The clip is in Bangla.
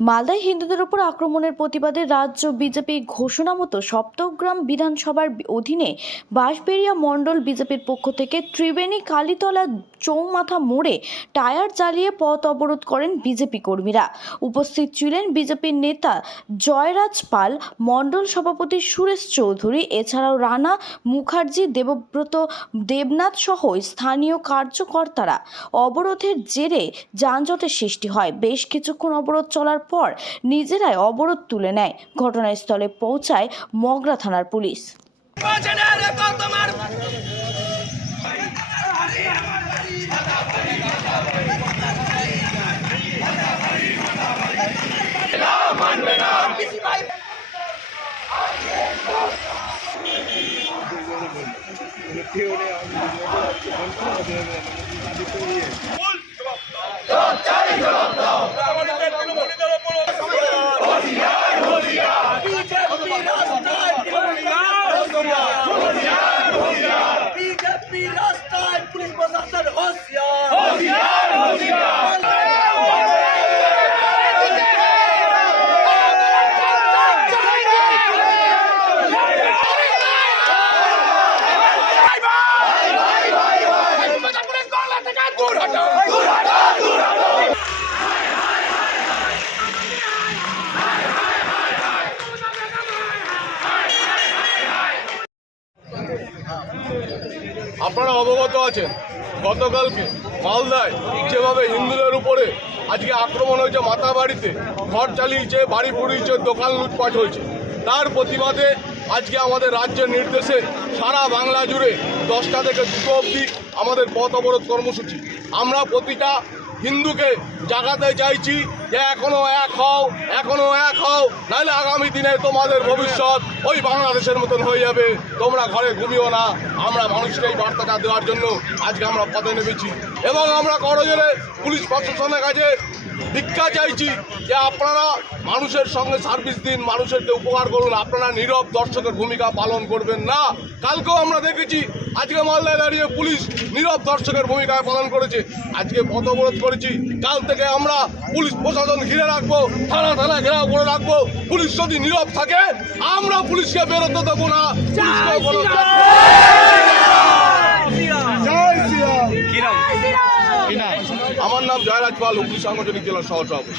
মালদায় হিন্দুদের উপর আক্রমণের প্রতিবাদে রাজ্য বিজেপি ঘোষণা মতো সপ্তগ্রাম বিধানসভার অধীনে বাঁশবেড়িয়া মণ্ডল বিজেপির পক্ষ থেকে ত্রিবেণী কালীতলা চৌমাথা মোড়ে টায়ার জ্বালিয়ে পথ অবরোধ করেন বিজেপি কর্মীরা। উপস্থিত ছিলেন বিজেপির নেতা জয়রাজ পাল, মণ্ডল সভাপতি সুরেশ চৌধুরী, এছাড়াও রানা মুখার্জি, দেবব্রত দেবনাথ সহ স্থানীয় কার্যকর্তারা। অবরোধের জেরে যানজটের সৃষ্টি হয়। বেশ কিছুক্ষণ অবরোধ চলার পর নিজেরাই অবরোধ তুলে নেয়। ঘটনাস্থলে পৌঁছায় মগরা থানার পুলিশ। বাঁচানোর কত আপনারা অবগত আছেন, গতকালকে মালদায় যেভাবে হিন্দুদের উপরে আজকে আক্রমণ হয়েছে মাথা বাড়িতে, ঘর চালিয়েছে, বাড়ি পুড়িয়েছে, দোকান লুটপাট হয়েছে, তার প্রতিবাদে আজকে আমাদের রাজ্যের নির্দেশে সারা বাংলা জুড়ে দশটা থেকে দুটো অবধি আমাদের পথ অবরোধ কর্মসূচি। আমরা প্রতিটা হিন্দুকে জাগাতে চাইছি যে এখনও এক হও, এখনও এক হও। নাহলে আগামী দিনে তোমাদের ভবিষ্যৎ ওই বাংলাদেশের মতন হয়ে যাবে। তোমরা ঘরে ঘুমিও না। আমরা মানুষকে এই বার্তাটা দেওয়ার জন্য আজকে আমরা পথে নেমেছি। এবং আমরা করজোরে পুলিশ প্রশাসনের কাছে ভিক্ষা চাইছি যে আপনারা মানুষের সঙ্গে সার্ভিস দিন, মানুষেরকে উপকার করুন। আপনারা নীরব দর্শকের ভূমিকা পালন করবেন না। কালকেও আমরা দেখেছি আজকে মালদায় দাঁড়িয়ে পুলিশ নীরব দর্শকের ভূমিকা পালন করেছে। আজকে পথ অবরোধ করেছি। কাল থেকে আমরা পুলিশ প্রশাসন ঘিরে রাখব থানা থানা ঘেরাও করে রাখব। পুলিশ যদি নীরব থাকে আমরা পুলিশকে বেরোতে দেবো না। আমার নাম জয়রাজ পাল হুগলি সাংগঠনিক জেলার সহ সভাপতি